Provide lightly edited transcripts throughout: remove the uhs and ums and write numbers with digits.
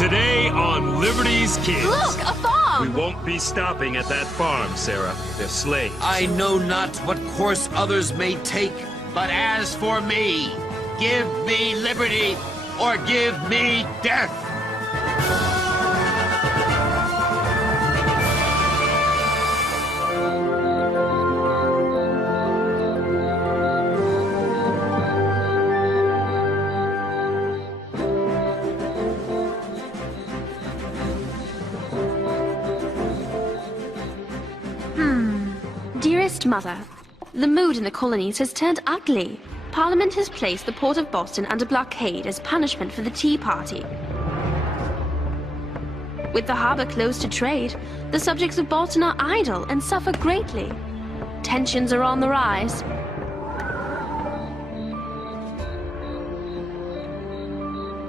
Today on Liberty's Kids. Look, a farm! We won't be stopping at that farm, Sarah. They're slaves. I know not what course others may take, but as for me, give me liberty or give me death. Dearest Mother, the mood in the colonies has turned ugly. Parliament has placed the port of Boston under blockade as punishment for the Tea Party. With the harbor closed to trade, the subjects of Boston are idle and suffer greatly. Tensions are on the rise.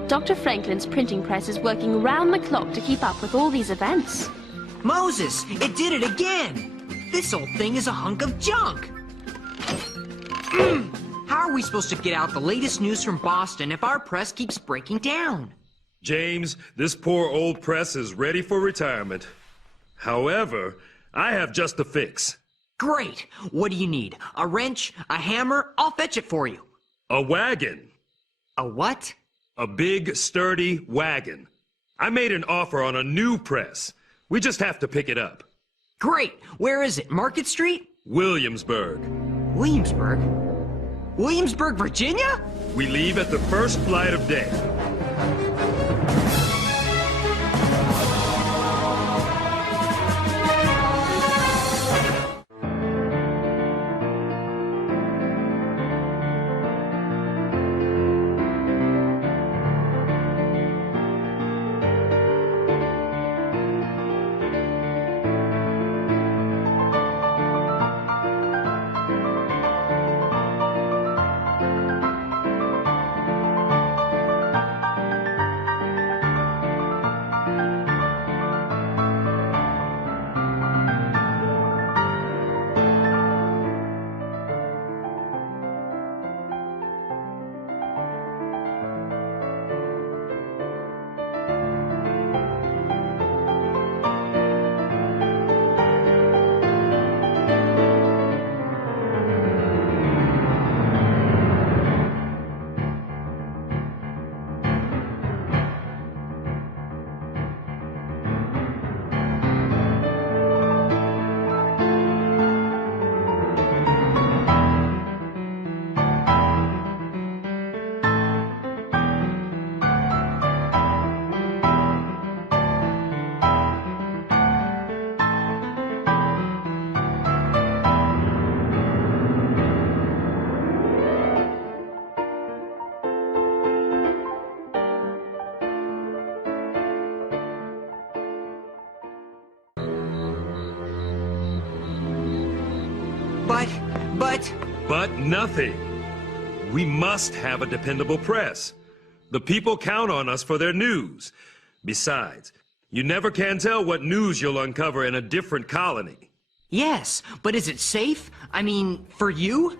Dr. Franklin's printing press is working round the clock to keep up with all these events. Moses, it did it again! This old thing is a hunk of junk! How are we supposed to get out the latest news from Boston if our press keeps breaking down? James, this poor old press is ready for retirement. However, I have just the fix. Great! What do you need? A wrench? A hammer? I'll fetch it for you. A wagon. A what? A big, sturdy wagon. I made an offer on a new press. We just have to pick it up. Great! Where is it? Market Street? Williamsburg. Williamsburg? Williamsburg, Virginia? We leave at the first light of day. But nothing. We must have a dependable press. The people count on us for their news. Besides, you never can tell what news you'll uncover in a different colony. Yes, but is it safe? I mean, for you?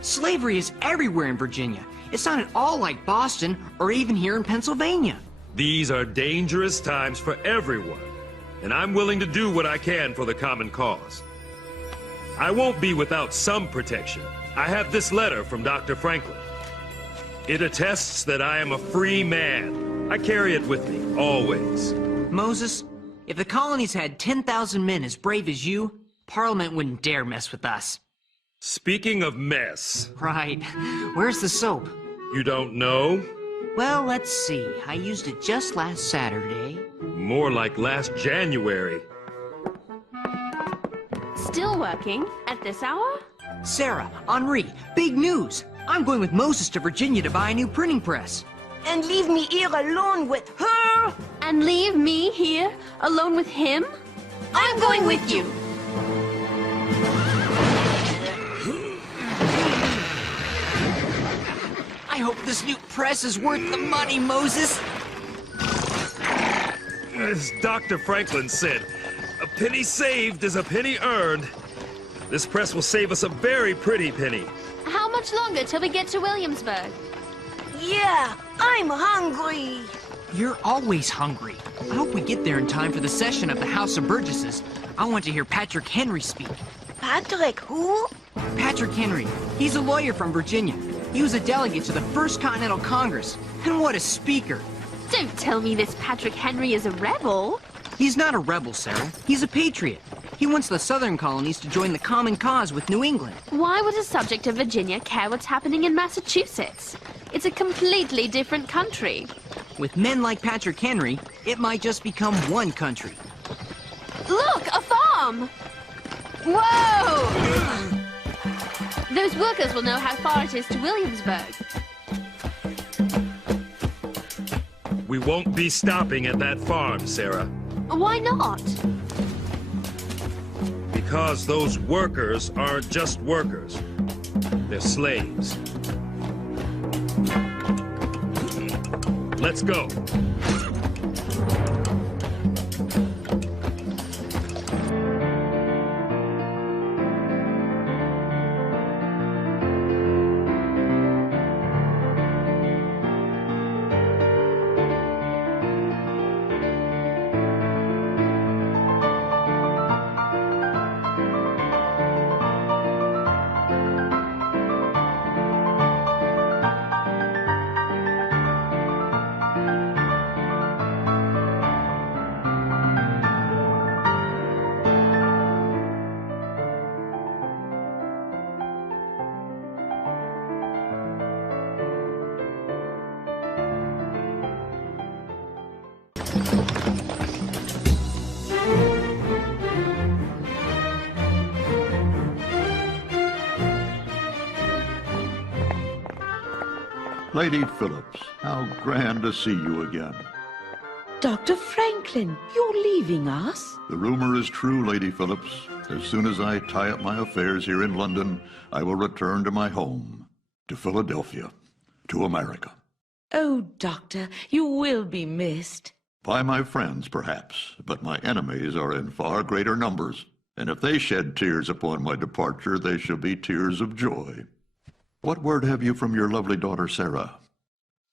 Slavery is everywhere in Virginia. It's not at all like Boston or even here in Pennsylvania. These are dangerous times for everyone, and I'm willing to do what I can for the common cause. I won't be without some protection. I have this letter from Dr. Franklin. It attests that I am a free man. I carry it with me, always. Moses, if the colonies had 10,000 men as brave as you, Parliament wouldn't dare mess with us. Speaking of mess... Right. Where's the soap? You don't know? Well, let's see. I used it just last Saturday. More like last January. Still working at this hour? Sarah, Henri, big news! I'm going with Moses to Virginia to buy a new printing press. And leave me here alone with her? And leave me here alone with him? I'm going with you. I hope this new press is worth the money, Moses. As Dr. Franklin said, a penny saved is a penny earned. This press will save us a very pretty penny. How much longer till we get to Williamsburg? Yeah, I'm hungry. You're always hungry. I hope we get there in time for the session of the House of Burgesses. I want to hear Patrick Henry speak. Patrick, who? Patrick Henry. He's a lawyer from Virginia. He was a delegate to the First Continental Congress. And what a speaker. Don't tell me this Patrick Henry is a rebel. He's not a rebel, Sarah. He's a patriot. He wants the southern colonies to join the common cause with New England. Why would a subject of Virginia care what's happening in Massachusetts? It's a completely different country. With men like Patrick Henry, it might just become one country. Look, a farm! Whoa! Those workers will know how far it is to Williamsburg. We won't be stopping at that farm, Sarah. Why not? Because those workers aren't just workers. They're slaves. Let's go. Lady Phillips, how grand to see you again. Dr. Franklin, you're leaving us? The rumor is true, Lady Phillips. As soon as I tie up my affairs here in London, I will return to my home, to Philadelphia, to America. Oh, Doctor, you will be missed. By my friends, perhaps, but my enemies are in far greater numbers, and if they shed tears upon my departure, they shall be tears of joy. What word have you from your lovely daughter, Sarah?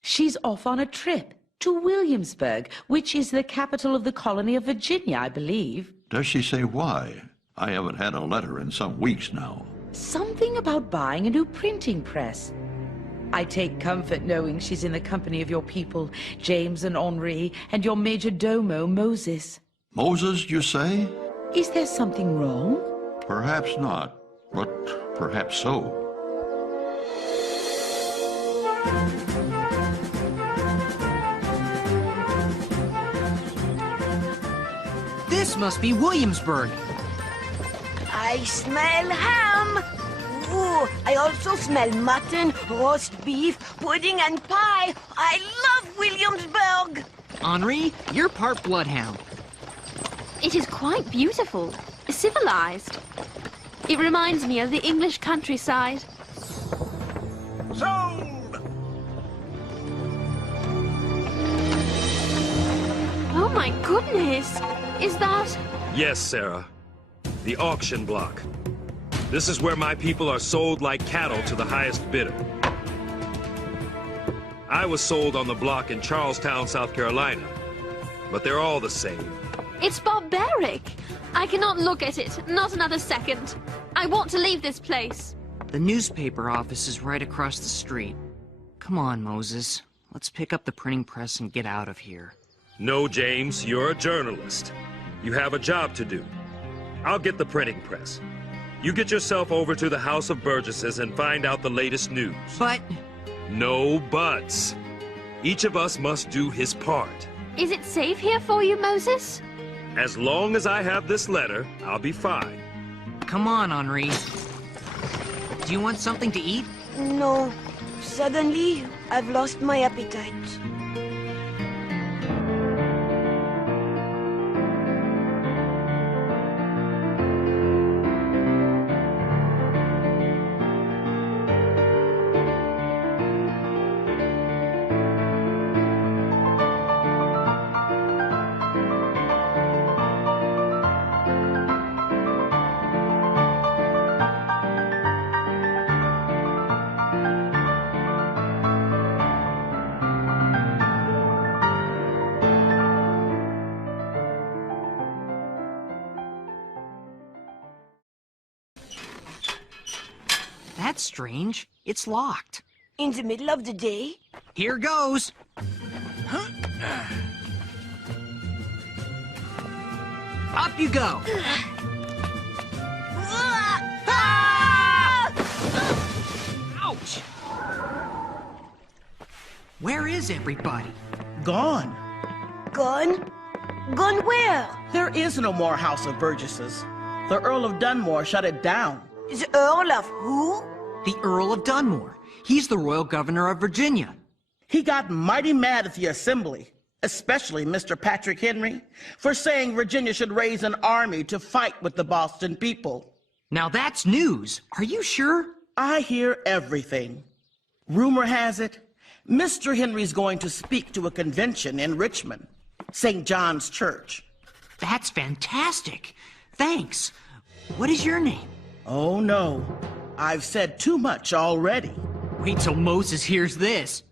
She's off on a trip to Williamsburg, which is the capital of the colony of Virginia, I believe. Does she say why? I haven't had a letter in some weeks now. Something about buying a new printing press. I take comfort knowing she's in the company of your people, James and Henri, and your major domo, Moses. Moses, you say? Is there something wrong? Perhaps not, but perhaps so. This must be Williamsburg. I smell ham. Ooh, I also smell mutton, roast beef, pudding, and pie. I love Williamsburg. Henri, you're part bloodhound. It is quite beautiful, civilized. It reminds me of the English countryside. Sold! Oh my goodness! Is that... Yes, Sarah. The auction block. This is where my people are sold like cattle to the highest bidder. I was sold on the block in Charlestown, South Carolina. But they're all the same. It's barbaric! I cannot look at it, not another second. I want to leave this place. The newspaper office is right across the street. Come on, Moses. Let's pick up the printing press and get out of here. No, James, you're a journalist. You have a job to do. I'll get the printing press. You get yourself over to the House of Burgesses and find out the latest news. But... No buts. Each of us must do his part. Is it safe here for you, Moses? As long as I have this letter, I'll be fine. Come on, Henri. Do you want something to eat? No, suddenly I've lost my appetite. That's strange. It's locked. In the middle of the day? Here goes. Up you go. Ouch! Where is everybody? Gone. Gone? Gone where? There is no more House of Burgesses. The Earl of Dunmore shut it down. The Earl of who? The Earl of Dunmore. He's the royal governor of Virginia. He got mighty mad at the Assembly, especially Mr. Patrick Henry, for saying Virginia should raise an army to fight with the Boston people. Now that's news. Are you sure? I hear everything. Rumor has it, Mr. Henry's going to speak to a convention in Richmond, St. John's Church. That's fantastic. Thanks. What is your name? Oh no, I've said too much already. Wait till Moses hears this.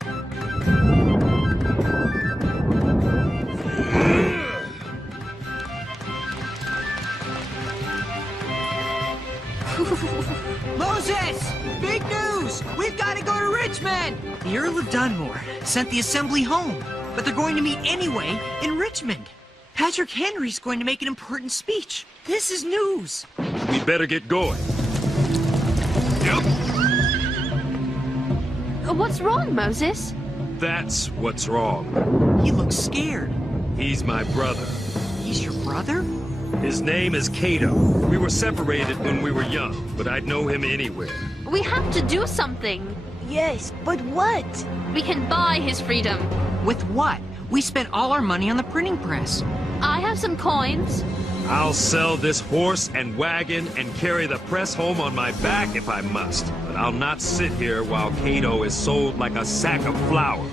Moses! Big news! We've got to go to Richmond! The Earl of Dunmore sent the Assembly home, but they're going to meet anyway in Richmond. Patrick Henry's going to make an important speech. This is news. We better get going. What's wrong, Moses? That's what's wrong. He looks scared. He's my brother. He's your brother? His name is Cato. We were separated when we were young, but I'd know him anywhere. We have to do something. Yes, but what? We can buy his freedom. With what? We spent all our money on the printing press. I have some coins. I'll sell this horse and wagon and carry the press home on my back if I must. But I'll not sit here while Cato is sold like a sack of flour.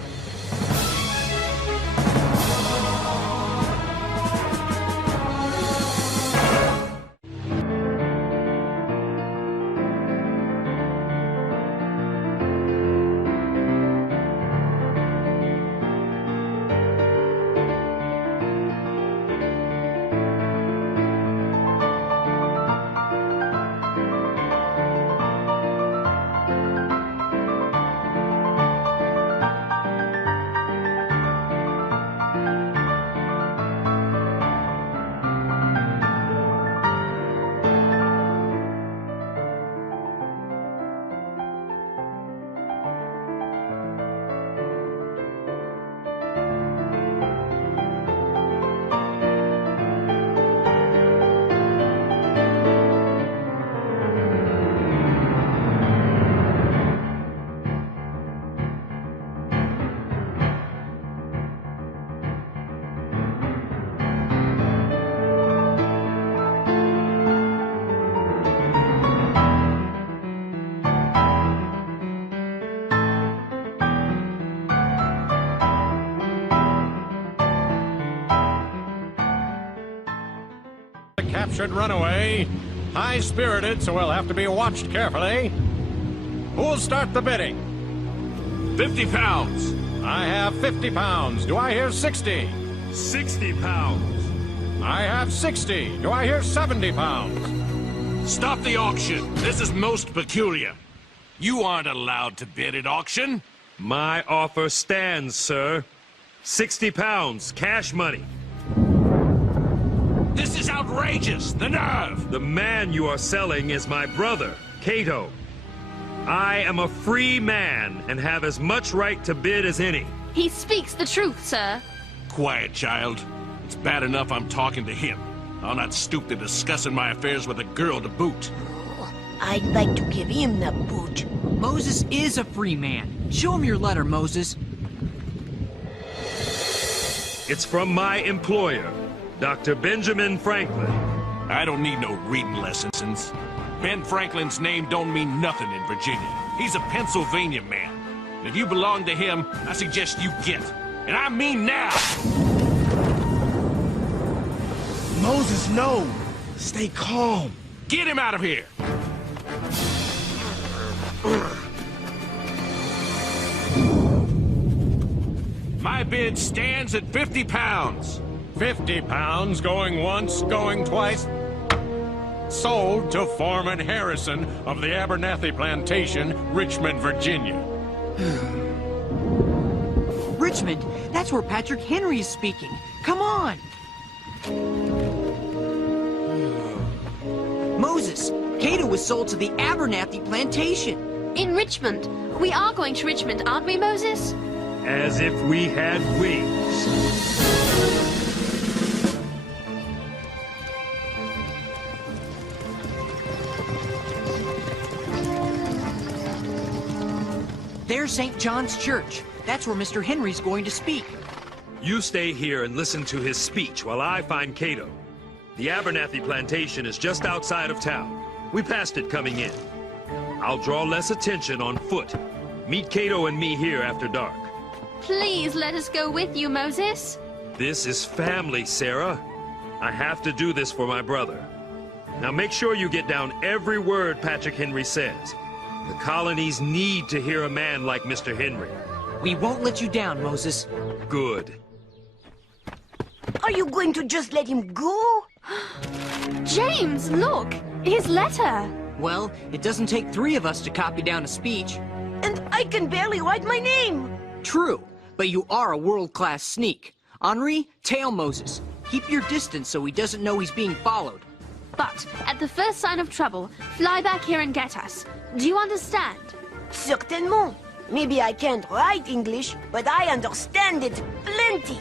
Captured runaway. High-spirited, so we'll have to be watched carefully. Who'll start the bidding? 50 pounds. I have 50 pounds. Do I hear 60? 60 pounds. I have 60. Do I hear 70 pounds? Stop the auction. This is most peculiar. You aren't allowed to bid at auction. My offer stands, sir. 60 pounds, cash money. This is outrageous! The nerve! The man you are selling is my brother, Cato. I am a free man and have as much right to bid as any. He speaks the truth, sir. Quiet, child. It's bad enough I'm talking to him. I'll not stoop to discussing my affairs with a girl to boot. I'd like to give him the boot. Moses is a free man. Show him your letter, Moses. It's from my employer, Dr. Benjamin Franklin. I don't need no reading lessons. Ben Franklin's name don't mean nothing in Virginia. He's a Pennsylvania man. And if you belong to him, I suggest you get. And I mean now! Moses, no. Stay calm. Get him out of here! My bid stands at 50 pounds. 50 pounds, going once, going twice. sold to Foreman Harrison of the Abernathy Plantation, Richmond, Virginia. Richmond, that's where Patrick Henry is speaking. Come on! Moses, Cato was sold to the Abernathy Plantation. In Richmond. We are going to Richmond, aren't we, Moses? As if we had wings. There's St. John's Church. That's where Mr. Henry's going to speak. You stay here and listen to his speech while I find Cato. The Abernathy Plantation is just outside of town. We passed it coming in. I'll draw less attention on foot. Meet Cato and me here after dark. Please let us go with you, Moses. This is family, Sarah. I have to do this for my brother. Now make sure you get down every word Patrick Henry says. The colonies need to hear a man like Mr. Henry. We won't let you down, Moses. Good. Are you going to just let him go? James, look! His letter! Well, it doesn't take 3 of us to copy down a speech. And I can barely write my name. True, but you are a world-class sneak. Henri, tail Moses. Keep your distance so he doesn't know he's being followed. But, at the first sign of trouble, fly back here and get us. Do you understand? Certainement. Maybe I can't write English, but I understand it plenty.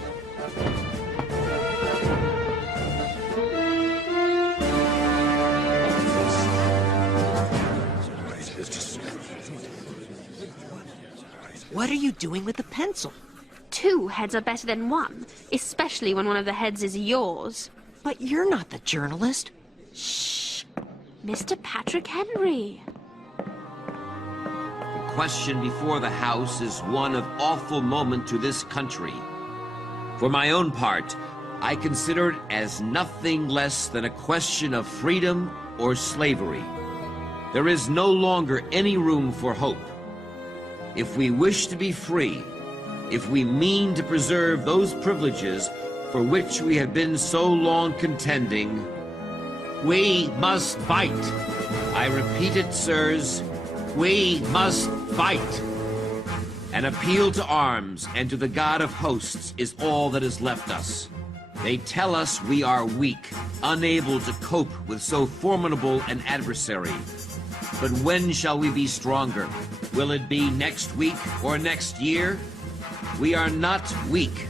What are you doing with the pencil? 2 heads are better than 1, especially when one of the heads is yours. But you're not the journalist. Shh! Mr. Patrick Henry. The question before the House is one of awful moment to this country. For my own part, I consider it as nothing less than a question of freedom or slavery. There is no longer any room for hope. If we wish to be free, if we mean to preserve those privileges for which we have been so long contending, we must fight. I repeat it, sirs, we must fight. An appeal to arms and to the God of hosts is all that is left us. They tell us we are weak, unable to cope with so formidable an adversary. But when shall we be stronger? Will it be next week or next year? We are not weak.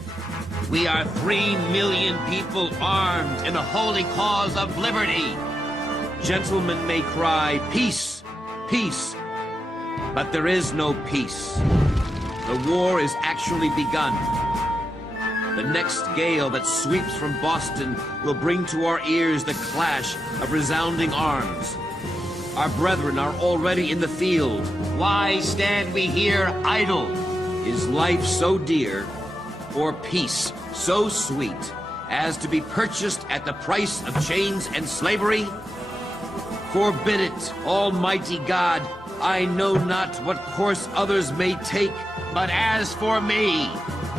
We are 3 million people armed in the holy cause of liberty. Gentlemen may cry, peace, peace, but there is no peace. The war is actually begun. The next gale that sweeps from Boston will bring to our ears the clash of resounding arms. Our brethren are already in the field. Why stand we here idle? Is life so dear, or peace so sweet, as to be purchased at the price of chains and slavery? Forbid it, Almighty God. I know not what course others may take, but as for me,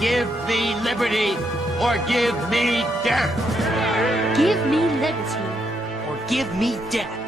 give me liberty, or give me death. Give me liberty. Or give me death.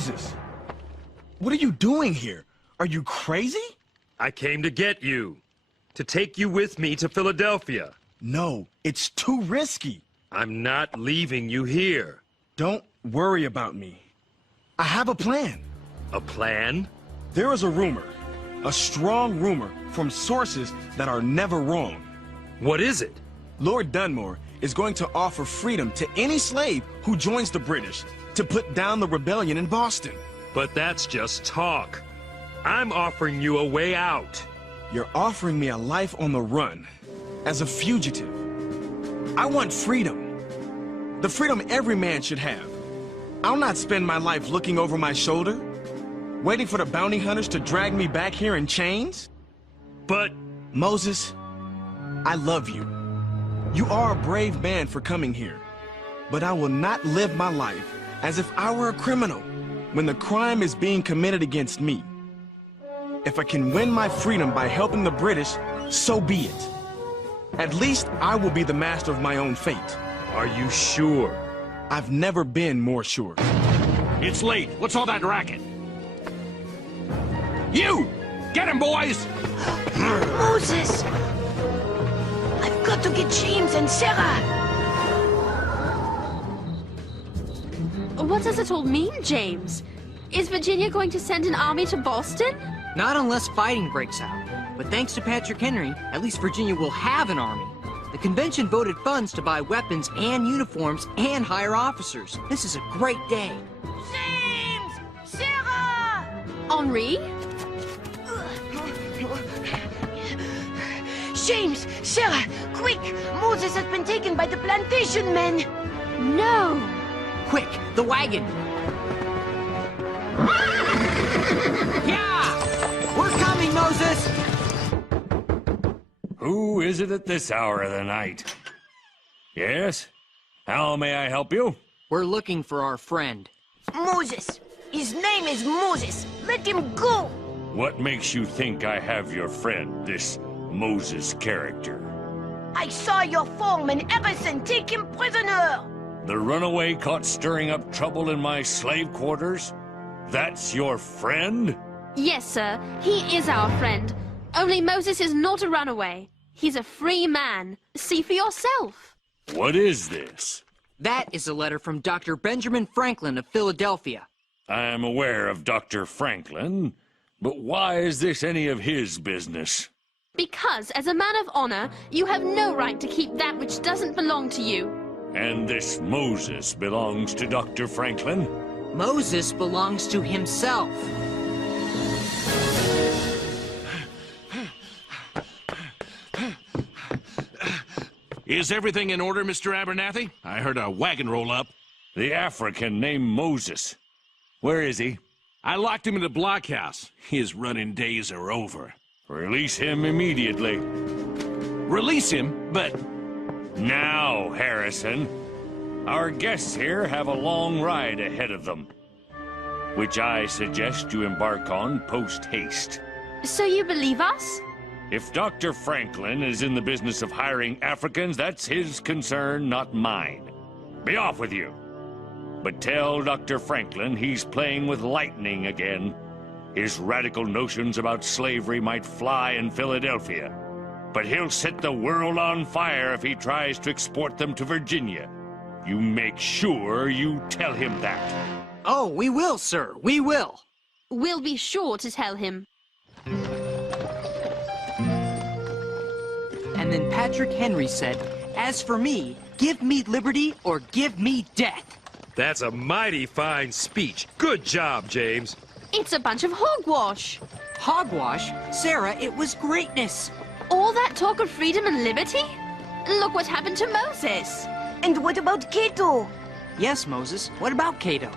Moses! What are you doing here? Are you crazy? I came to get you. To take you with me to Philadelphia. No, it's too risky. I'm not leaving you here. Don't worry about me. I have a plan. A plan? There is a rumor, a strong rumor from sources that are never wrong. What is it? Lord Dunmore is going to offer freedom to any slave who joins the British to put down the rebellion in Boston. But that's just talk. I'm offering you a way out. You're offering me a life on the run, as a fugitive. I want freedom. The freedom every man should have. I'll not spend my life looking over my shoulder, waiting for the bounty hunters to drag me back here in chains. But... Moses, I love you. You are a brave man for coming here. But I will not live my life as if I were a criminal when the crime is being committed against me. If I can win my freedom by helping the British, so be it. At least I will be the master of my own fate. Are you sure? I've never been more sure. It's late. What's all that racket? You! Get him, boys! Moses! I've got to get James and Sarah! What does it all mean, James? Is Virginia going to send an army to Boston? Not unless fighting breaks out. But thanks to Patrick Henry, at least Virginia will have an army. The convention voted funds to buy weapons and uniforms and hire officers. This is a great day. James! Sarah! Henri? James! Sarah! Quick! Moses has been taken by the plantation men! No! Quick, the wagon! Yeah! We're coming, Moses! Who is it at this hour of the night? Yes? How may I help you? We're looking for our friend. Moses! His name is Moses! Let him go! What makes you think I have your friend, this Moses character? I saw your foreman Everson take him prisoner! The runaway caught stirring up trouble in my slave quarters? That's your friend? Yes, sir. He is our friend. Only Moses is not a runaway. He's a free man. See for yourself. What is this? That is a letter from Dr. Benjamin Franklin of Philadelphia. I am aware of Dr. Franklin, but why is this any of his business? Because, as a man of honor, you have no right to keep that which doesn't belong to you. And this Moses belongs to Dr. Franklin? Moses belongs to himself. Is everything in order, Mr. Abernathy? I heard a wagon roll up. The African named Moses. Where is he? I locked him in the blockhouse. His running days are over. Release him immediately. Release him? But... Now, Harrison. Our guests here have a long ride ahead of them, which I suggest you embark on post-haste. So you believe us? If Dr. Franklin is in the business of hiring Africans, that's his concern, not mine. Be off with you. But tell Dr. Franklin he's playing with lightning again. His radical notions about slavery might fly in Philadelphia, but he'll set the world on fire if he tries to export them to Virginia. You make sure you tell him that. Oh, we will, sir. We will. We'll be sure to tell him. And then Patrick Henry said, "As for me, give me liberty or give me death." That's a mighty fine speech. Good job, James. It's a bunch of hogwash. Hogwash? Sarah, it was greatness. All that talk of freedom and liberty? Look what happened to Moses. And what about Cato? Yes, Moses. What about Cato?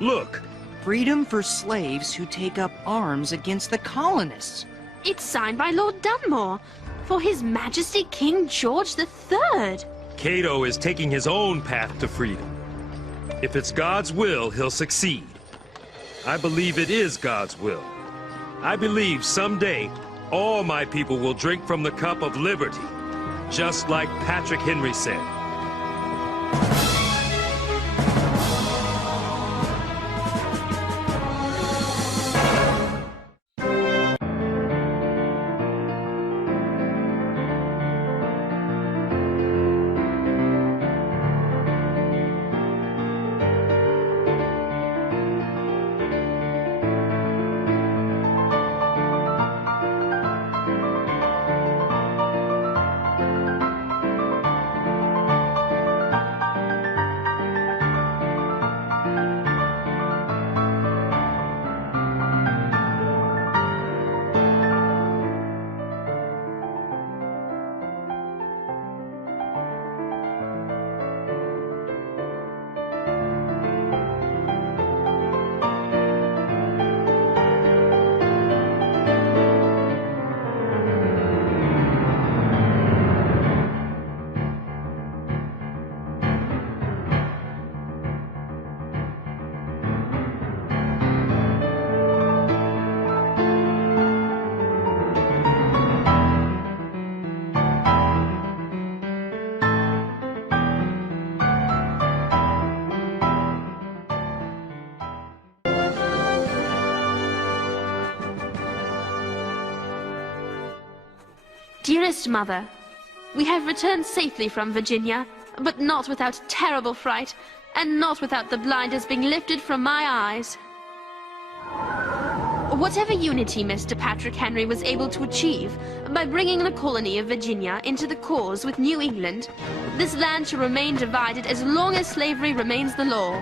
Look. Freedom for slaves who take up arms against the colonists. It's signed by Lord Dunmore for His Majesty King George III. Cato is taking his own path to freedom. If it's God's will, he'll succeed. I believe it is God's will. I believe someday all my people will drink from the cup of liberty, just like Patrick Henry said. Dearest Mother, we have returned safely from Virginia, but not without terrible fright, and not without the blinders being lifted from my eyes. Whatever unity Mr. Patrick Henry was able to achieve by bringing the colony of Virginia into the cause with New England, this land shall remain divided as long as slavery remains the law.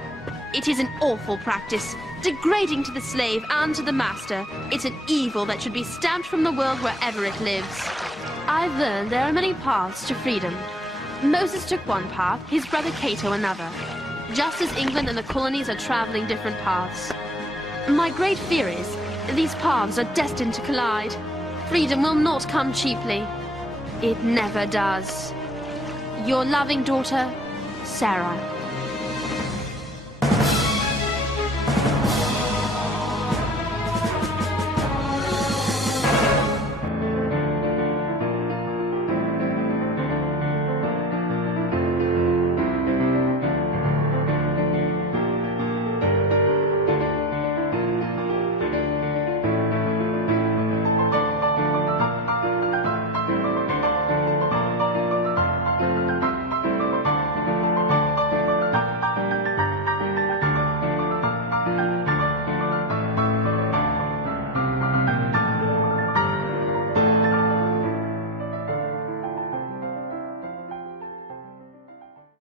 It is an awful practice, degrading to the slave and to the master. It's an evil that should be stamped from the world wherever it lives. I've learned there are many paths to freedom. Moses took one path, his brother Cato another. Just as England and the colonies are traveling different paths. My great fear is, these paths are destined to collide. Freedom will not come cheaply. It never does. Your loving daughter, Sarah.